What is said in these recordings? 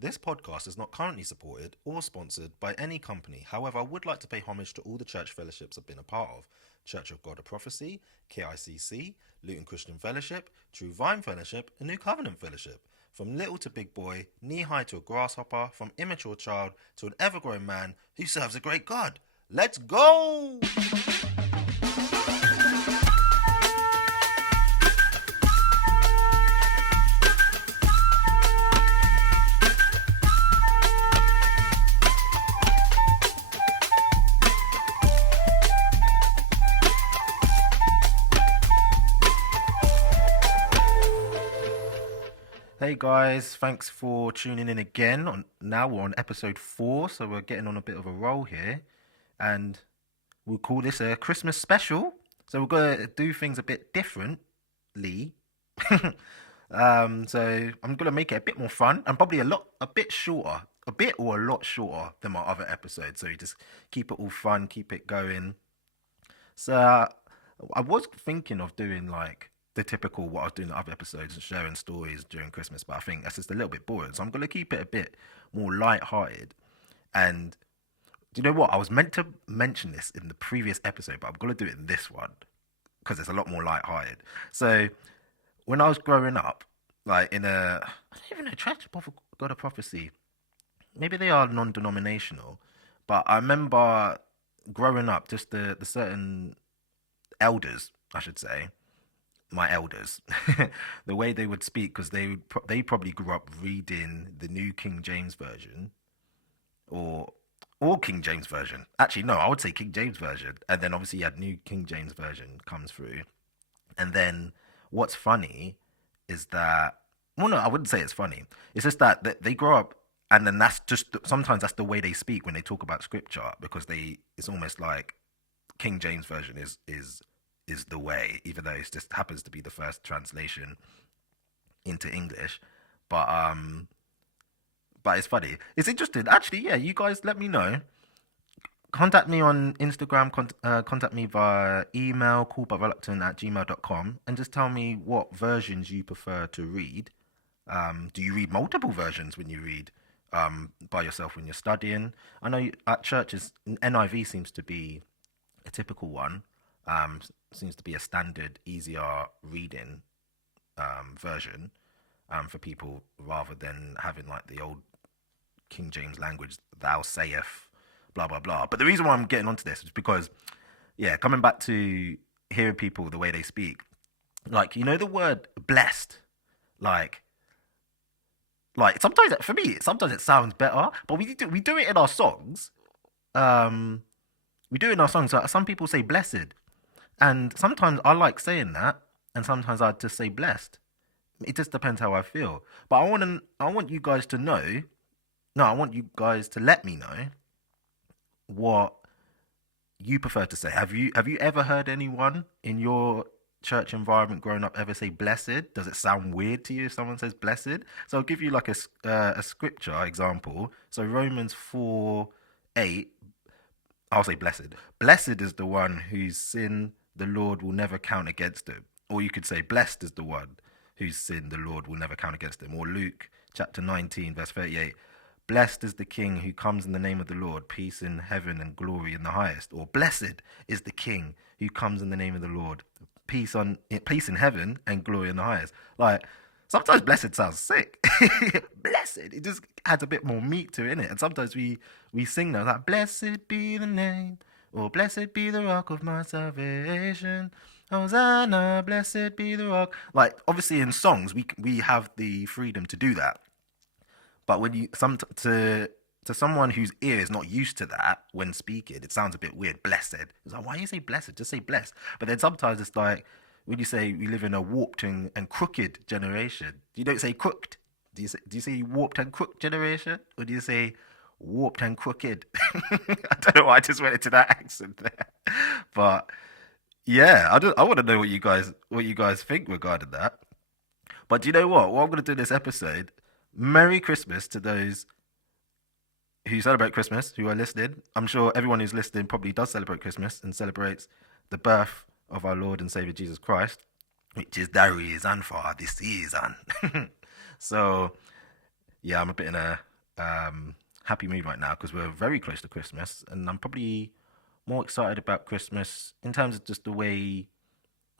This podcast is not currently supported or sponsored by any company. However, I would like to pay homage to all the church fellowships I've been a part of: Church of God of Prophecy, KICC, Luton Christian Fellowship, True Vine Fellowship, and New Covenant Fellowship. From little to big boy, knee high to a grasshopper, from immature child to an ever growing man who serves a great God. Let's go! Hey guys, thanks for tuning in again. Now we're on episode 4, so we're getting on a bit of a roll here, and we'll call this a Christmas special. So we're gonna do things a bit differently. So I'm gonna make it a bit more fun and probably a bit shorter, a bit or a lot shorter than my other episodes. So you just keep it all fun, keep it going. So I was thinking of doing like the typical what I was doing in other episodes and sharing stories during Christmas, but I think that's just a little bit boring. So I'm gonna keep it a bit more light-hearted. And do you know what? I was meant to mention this in the previous episode, but I'm gonna do it in this one because it's a lot more light-hearted. So when I was growing up, like in a I don't even know Church of God of Prophecy. Maybe they are non-denominational, but I remember growing up, just the certain elders, I should say, my elders, the way they would speak, because they probably grew up reading the New King James Version or King James Version. Actually, no, I would say King James Version, and then obviously you had New King James Version comes through, and then what's funny is that, well, no, I wouldn't say it's funny. It's just that they grow up, and then that's just sometimes that's the way they speak when they talk about scripture, because it's almost like King James Version is the way, even though it just happens to be the first translation into English. But but it's funny. It's interesting. Actually, yeah, you guys let me know. Contact me on Instagram, contact me via email, callbyreluctant@gmail.com, and just tell me what versions you prefer to read. Do you read multiple versions when you read by yourself when you're studying? I know at churches, NIV seems to be a typical one. Seems to be a standard, easier reading version for people rather than having like the old King James language, thou sayest, blah, blah, blah. But the reason why I'm getting onto this is because, yeah, coming back to hearing people the way they speak, like, you know, the word blessed, like, sometimes for me, sometimes it sounds better, but we do it in our songs. Um, we do it in our songs. Some people say blessed, and sometimes I like saying that, and sometimes I just say blessed. It just depends how I feel. But I want you guys to know. No, I want you guys to let me know what you prefer to say. Have you ever heard anyone in your church environment growing up ever say blessed? Does it sound weird to you if someone says blessed? So I'll give you like a scripture example. So Romans 4:8. I'll say blessed. Blessed is the one whose sin the Lord will never count against him. Or you could say, blessed is the one whose sin the Lord will never count against him. Or Luke chapter 19, verse 38. Blessed is the King who comes in the name of the Lord, peace in heaven and glory in the highest. Or blessed is the King who comes in the name of the Lord, peace in heaven and glory in the highest. Like, sometimes blessed sounds sick. Blessed, it just adds a bit more meat to it, innit? And sometimes we sing that, like, blessed be the name, or blessed be the rock of my salvation. Hosanna, blessed be the rock. Like, obviously in songs, we have the freedom to do that. But when you to someone whose ear is not used to that when speaking, it sounds a bit weird. Blessed. It's like, why do you say blessed? Just say blessed. But then sometimes it's like when you say we live in a warped and crooked generation. You don't say crooked. Do you say warped and crooked generation, or do you say warped and crooked? I don't know why I just went into that accent there, but yeah, I want to know what you guys think regarding that. But do you know what? What I'm going to do in this episode, Merry Christmas to those who celebrate Christmas, who are listening. I'm sure everyone who's listening probably does celebrate Christmas and celebrates the birth of our Lord and Savior Jesus Christ, which is the reason for this season. So yeah, I'm a bit in a happy mood right now because we're very close to Christmas, and I'm probably more excited about Christmas in terms of just the way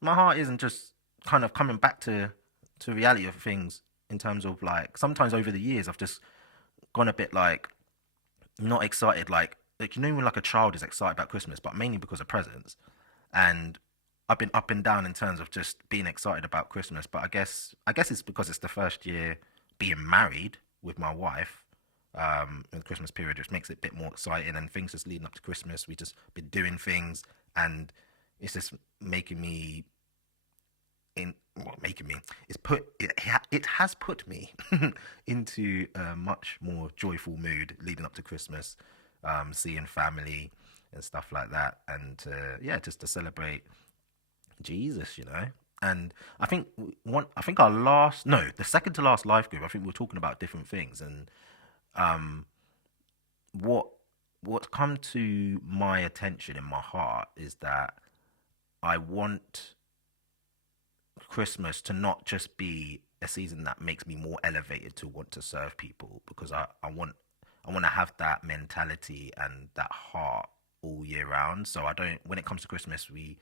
my heart isn't just kind of coming back to reality of things in terms of like sometimes over the years I've just gone a bit like not excited like you know when like a child is excited about Christmas but mainly because of presents and I've been up and down in terms of just being excited about Christmas but I guess it's because it's the first year being married with my wife in the Christmas period which makes it a bit more exciting and things just leading up to Christmas we just been doing things and it's just making me in well, making me it has put me into a much more joyful mood leading up to Christmas, seeing family and stuff like that, and yeah, just to celebrate Jesus, you know. And I think I think our last, no, the second to last live group, I think we were talking about different things, and um, what what's come to my attention in my heart is that I want Christmas to not just be a season that makes me more elevated to want to serve people because I want to have that mentality and that heart all year round. So I don't when it comes to Christmas we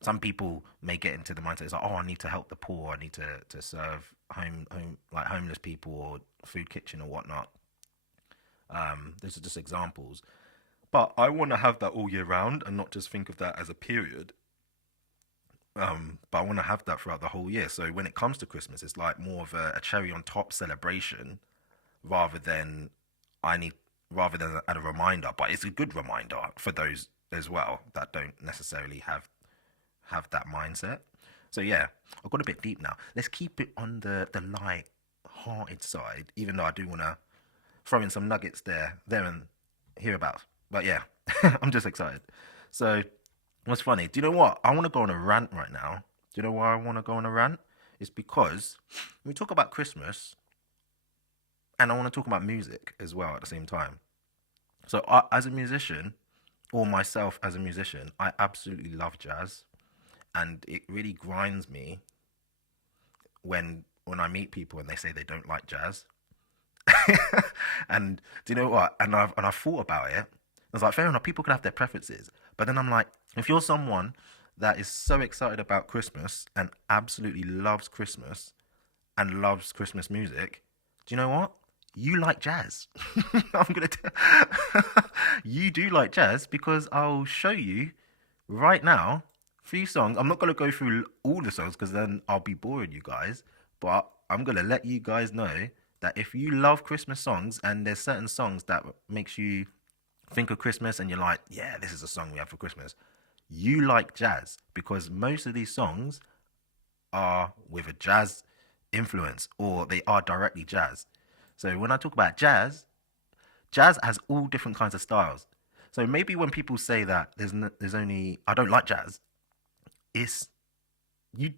some people may get into the mindset it's like oh I need to help the poor I need to serve home like homeless people or food kitchen or whatnot. Those are just examples. But I want to have that all year round and not just think of that as a period. But I want to have that throughout the whole year. So when it comes to Christmas, it's like more of a cherry on top celebration rather than I need rather than a reminder. But it's a good reminder for those as well that don't necessarily have that mindset. So yeah, I've got a bit deep now. Let's keep it on the light hearted side, even though I do want to throw in some nuggets there and hereabouts. But yeah, I'm just excited. So what's funny? Do you know what? I want to go on a rant right now. Do you know why I want to go on a rant? It's because we talk about Christmas and I want to talk about music as well at the same time. So, as a musician, or myself as a musician, I absolutely love jazz, and it really grinds me when I meet people and they say they don't like jazz. And do you know what? And I've thought about it. I was like, fair enough, people can have their preferences, but then I'm like, if you're someone that is so excited about Christmas and absolutely loves Christmas and loves Christmas music, do you know what? You like jazz. I'm gonna. You do like jazz because I'll show you right now three songs. I'm not gonna go through all the songs because then I'll be boring you guys. But I'm gonna let you guys know that if you love Christmas songs and there's certain songs that makes you think of Christmas and you're like, yeah, this is a song we have for Christmas. You like jazz because most of these songs are with a jazz influence or they are directly jazz. So when I talk about jazz, jazz has all different kinds of styles. So maybe when people say that there's only I don't like jazz, it's you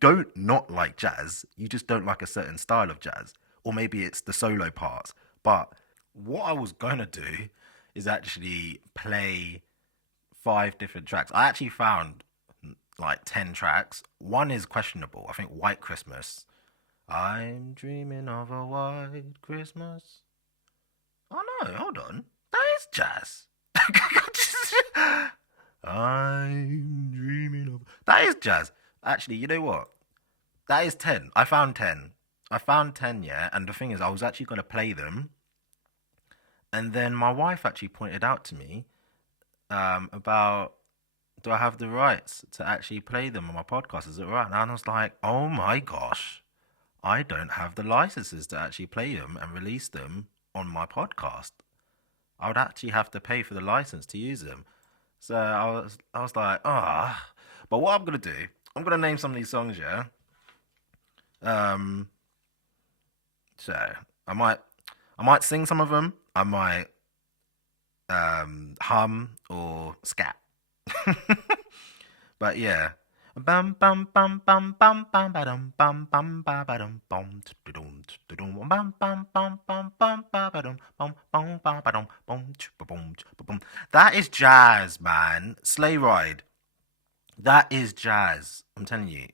don't not like jazz. You just don't like a certain style of jazz, or maybe it's the solo parts. But what I was gonna do is actually play five different tracks. I actually found like 10 tracks. One is questionable. I think White Christmas. I'm dreaming of a white Christmas. Oh no, hold on. That is jazz. I'm dreaming of. That is jazz. Actually, you know what? That is 10. I found 10. I found 10, yeah. And the thing is, I was actually going to play them. And then my wife actually pointed out to me about do I have the rights to actually play them on my podcast? Is it right? And I was like, oh my gosh, I don't have the licenses to actually play them and release them on my podcast. I would actually have to pay for the license to use them. So I was like, ah. But what I'm gonna do, I'm gonna name some of these songs, yeah. Um, so I might sing some of them. I might hum or scat. But yeah. Bam bam bam bam bam bam badum bam bam ba badum bum tudum tudum bam bam bam bam bam ba badum bum bum ba badum bum bum bum. That is jazz, man. Sleigh Ride. That is jazz. I'm telling you.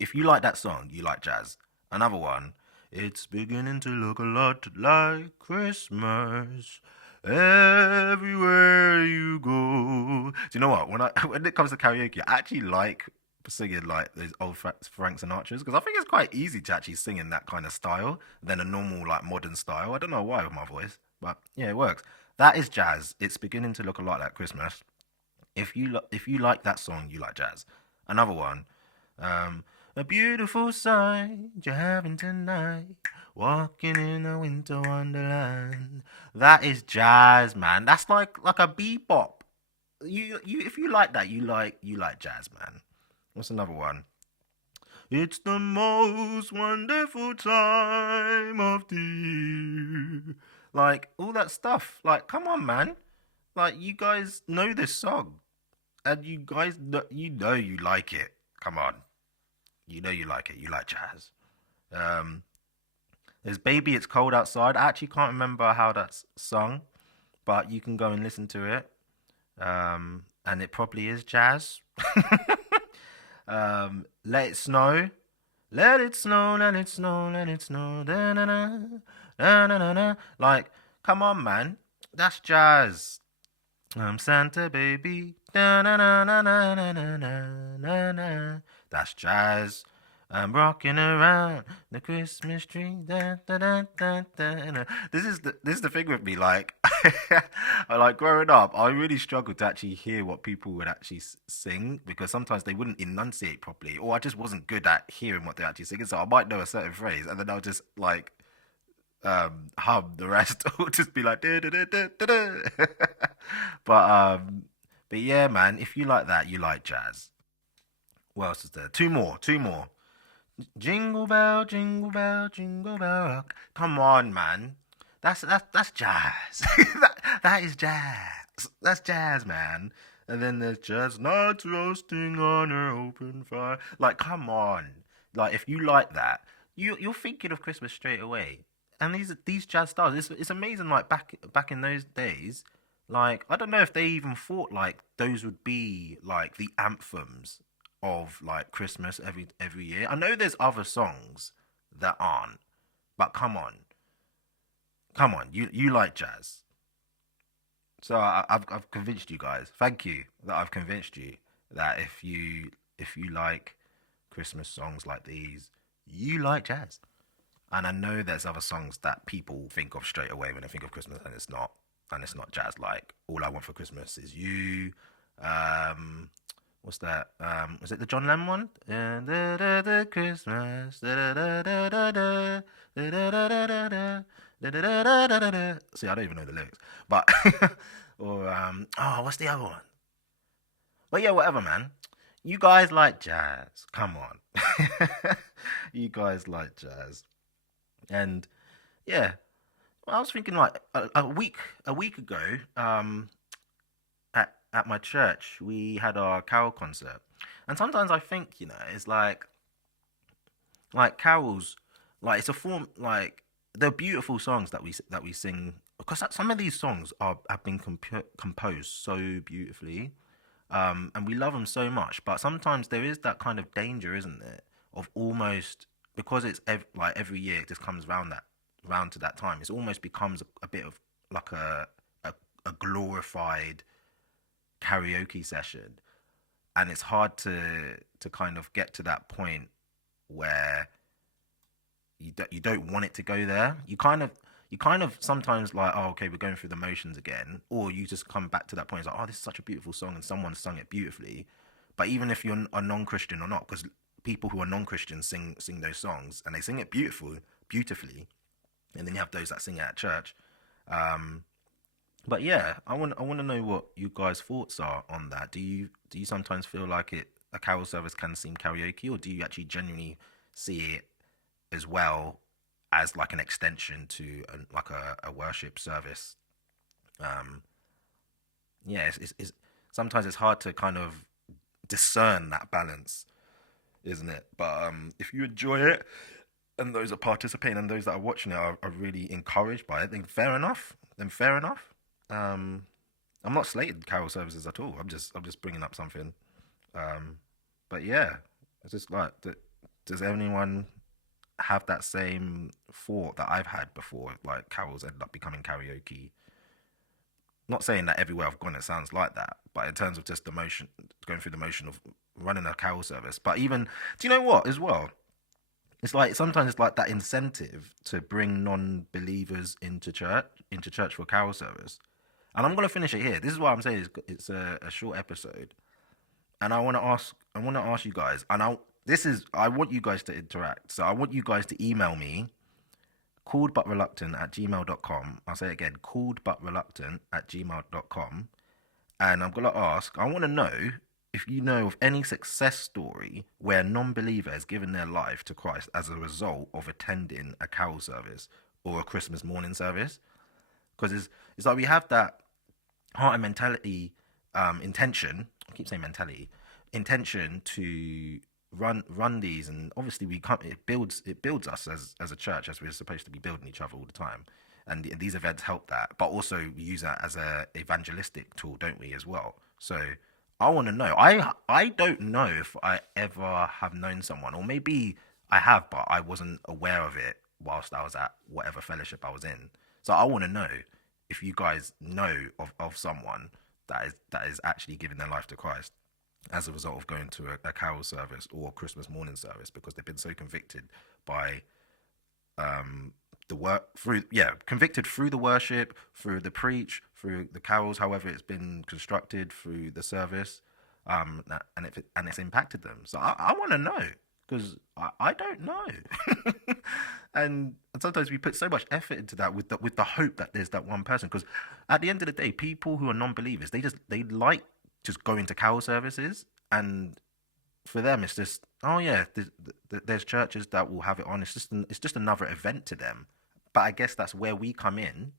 If you like that song, you like jazz. Another one It's beginning to look a lot like Christmas everywhere you go. Do you know what? When it comes to karaoke, I actually like singing like those old Frank Sinatra's because I think it's quite easy to actually sing in that kind of style than a normal like modern style. I don't know why with my voice, but yeah, it works. That is jazz. It's beginning to look a lot like Christmas. If you like that song, you like jazz. Another one, um, a beautiful sight you're having tonight, walking in a winter wonderland. That is jazz, man. That's like a bebop. You if you like that, you like jazz, man. What's another one? It's the most wonderful time of the year. Like all that stuff. Like, come on, man. Like you guys know this song, and you guys you know you like it. Come on, you know you like it. You like jazz. Um, there's "Baby It's Cold Outside." I actually can't remember how that's sung, but you can go and listen to it. And it probably is jazz. "Let It Snow." Let it snow, let it snow, let it snow. Da, na, na, na, na, na, na. Like, come on, man. That's jazz. I'm Santa baby. Da, na, na, na, na, na, na, na, na, na. That's jazz. I'm rocking around the Christmas tree. Da, da, da, da, da, da. This is the thing with me. Like, I like growing up, I really struggled to actually hear what people would actually sing because sometimes they wouldn't enunciate properly, or I just wasn't good at hearing what they're actually singing. So I might know a certain phrase, and then I'll just like hum the rest or just be like da, da, da, da, da, da. but um but yeah, man, if you like that, you like jazz. What else is there? Two more. Jingle bell, jingle bell rock. Come on, man. That's jazz. That is jazz. That's jazz, man. And then there's chestnuts roasting on an open fire. Like, come on. Like, if you like that, you're thinking of Christmas straight away. And these jazz stars, it's amazing. Like back in those days, like I don't know if they even thought like those would be like the anthems of like Christmas every year. I know there's other songs that aren't, but come on, you like jazz, so I've convinced you guys. Thank you that I've convinced you that if you like Christmas songs like these, you like jazz. And I know there's other songs that people think of straight away when they think of Christmas, and it's not jazz. Like "All I Want for Christmas Is You." Um, what's that? Was it the John Lennon one? Christmas. See, I don't even know the lyrics, but or oh, what's the other one? But yeah, whatever, man. You guys like jazz. Come on, you guys like jazz, and yeah. Well, I was thinking like a week ago, at my church, we had our carol concert, and sometimes I think it's like carols, like it's a form like they're beautiful songs that we sing because some of these songs are have been composed so beautifully, and we love them so much. But sometimes there is that kind of danger, isn't there, of almost because it's like every year it just comes round to that time. It almost becomes a bit of like a glorified karaoke session, and it's hard to kind of get to that point where you don't want it to go there. You kind of sometimes like, oh, okay, we're going through the motions again, or you just come back to that point. It's like, oh, this is such a beautiful song, and someone sung it beautifully. But even if you're a non-Christian or not, because people who are non-Christians sing those songs and they sing it beautifully, and then you have those that sing it at church. Um, but yeah, I want to know what you guys' thoughts are on that. Do you sometimes feel like a carol service can seem karaoke, or do you actually genuinely see it as well as like an extension to like a worship service? Um, yeah, it's sometimes it's hard to kind of discern that balance, isn't it? But if you enjoy it and those that participate and those that are watching it are really encouraged by it, then fair enough. Then fair enough. Um, I'm not slating carol services at all. I'm just bringing up something. Um, but yeah, it's just like, does anyone have that same thought that I've had before. Like carols end up becoming karaoke. Not saying that everywhere I've gone it sounds like that, but in terms of just the motion, going through the motion of running a carol service. But even, do you know what as well? It's like sometimes it's like that incentive to bring non-believers into church for carol service. And I'm gonna finish it here. This is why I'm saying it's a short episode, and I want to ask you guys, and I want you guys to interact. So I want you guys to email me calledbutreluctant@gmail.com. I'll say it again, calledbutreluctant@gmail.com. And I'm going to ask, I want to know if you know of any success story where a non believer has given their life to Christ as a result of attending a carol service or a Christmas morning service. Because it's like we have that heart and mentality, intention. I keep saying mentality, intention to run these, and obviously we can't. It builds us as a church, as we're supposed to be building each other all the time, and these events help that. But also we use that as a evangelistic tool, don't we, as well? So I want to know. I don't know if I ever have known someone, or maybe I have, but I wasn't aware of it whilst I was at whatever fellowship I was in. So I want to know if you guys know of someone that is actually giving their life to Christ as a result of going to a carol service or a Christmas morning service, because they've been so convicted by the work through, yeah, convicted through the worship, through the preach, through the carols, however it's been constructed, through the service, and it's impacted them. So I want to know, because I don't know. And sometimes we put so much effort into that with the hope that there's that one person, because at the end of the day, people who are non-believers, they like just going to carol services, and for them it's just, oh yeah, there's churches that will have it on. It's just another event to them. But I guess that's where we come in,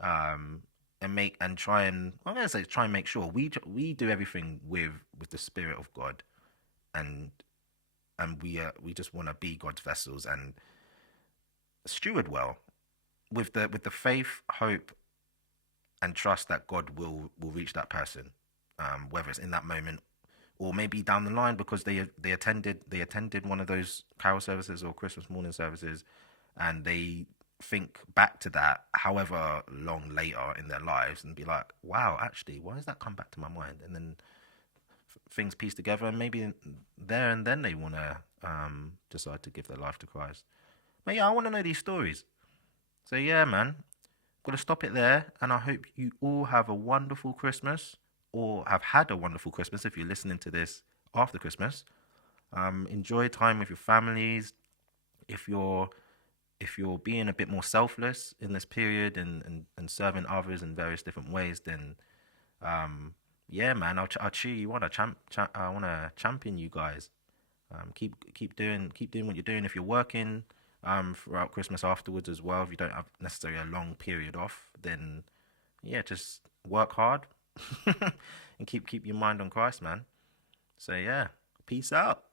and make and try and, I'm gonna say, try and make sure we do everything with the spirit of God, and we just want to be God's vessels and steward well with the faith, hope, and trust that God will reach that person, whether it's in that moment or maybe down the line, because they attended one of those carol services or Christmas morning services, and they think back to that however long later in their lives and be like, wow, actually, why does that come back to my mind? And then things piece together, and maybe there and then they want to decide to give their life to Christ. But yeah, I want to know these stories. So yeah, man, I'm gonna stop it there, and I hope you all have a wonderful Christmas, or have had a wonderful Christmas if you're listening to this after Christmas. Enjoy time with your families. If you're being a bit more selfless in this period, and serving others in various different ways, then yeah, man, I'll cheer you on. I want to champion you guys. Keep doing what you're doing. If you're working throughout Christmas afterwards as well, if you don't have necessarily a long period off, then yeah, just work hard and keep your mind on Christ, man. So yeah, peace out.